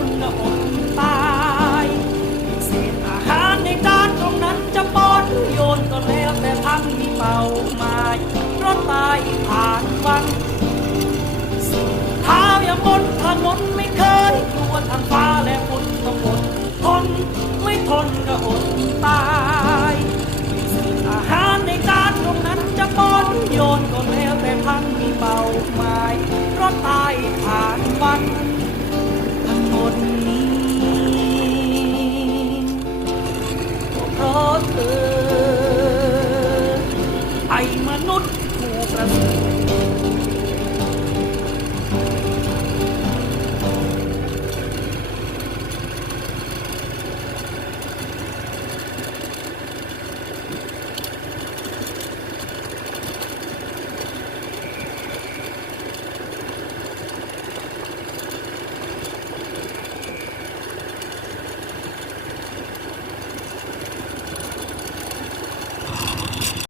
คนละอดตายเศษอาหารในจานตรงนั้นจะปอนโยนก็แล้วแต่ทั้งที่เป่าหมายรถตายผ่านวังสุเท้ายังบนทางนนไม่เคยกลัวทางฟ้าและฝนต้องอดทนไม่ทนก็อดตายเศษอาหารในจานตรงนั้นจะป้อนโยนก็แล้วแต่พันมีเป่าหมายรถตายผ่านวัน เธอไอ้มนุษย์ผู้ประเสริฐ